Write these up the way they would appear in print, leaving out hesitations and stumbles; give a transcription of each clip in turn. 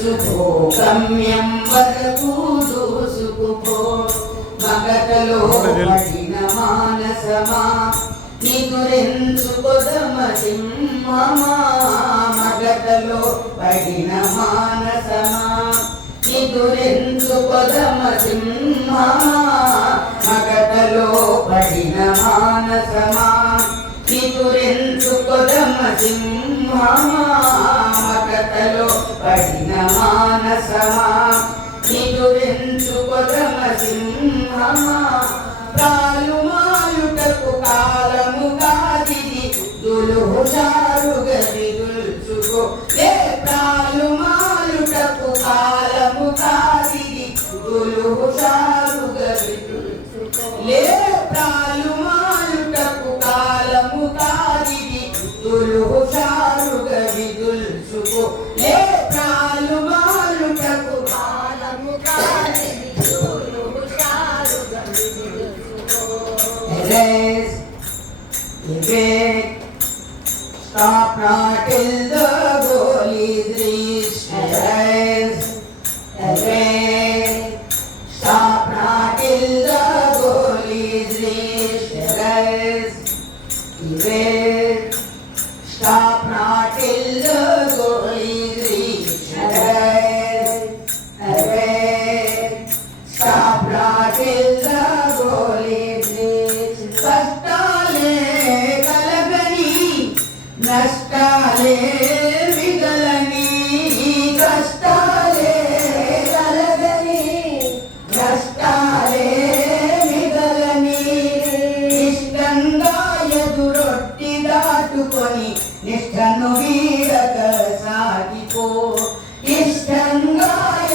తెచ్చుకో గమ్యం వరకు దూసుకుపో మగతలో పడిన మానసమా నిదురెంచుకొదమ సింహమా మగతలో పడిన మానసమా నిదురెంచుకొదమ సింహమా మగతలో పడిన మానసమా నిదురెంచుకొదమ సింహమా మగతలో పడిన మానసమా నిదురెంచుకొదమ సింహమా ప్రాలుమాయుటకు కాలము కాదిది దులుహుషారుగా విదుల్చుకో లే ప్రాలుమాయుటకు కాలము కాదిది దులుహుషారుగా విదుల్చుకో లే ప్రాలుమాయుటకు కాలము కాదిది దులుహుషారుగా విదుల్చుకో లే ప్రాలుమాయుటకు కాలము కాదిది దులుహుషారుగా విదుల్చుకో Erase, evade, stop not till the goal is reached. Erase, evade, stop not till the goal is reached. Erase, evade, stop not till the goal is reached. Erase, evade, stop not till the goal is reached. కష్టాలే కలగని నష్టాలే మిగలని కష్టాలే కలగని నష్టాలే మిగలని ఇష్టంగా ఎదురొట్టి దాటుకొని నిష్టను వీడక సాగిపో ఇష్టంగా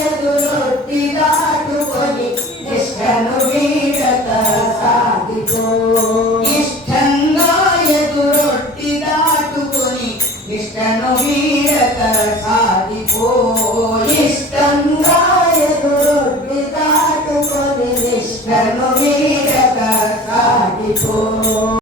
ఎదురొట్టి దాటుకొని నిష్టను వీడక సాగిపో ఇష్టంగా ఎదురొట్టి దాటుకొని నిష్టను వీడక సాగిపో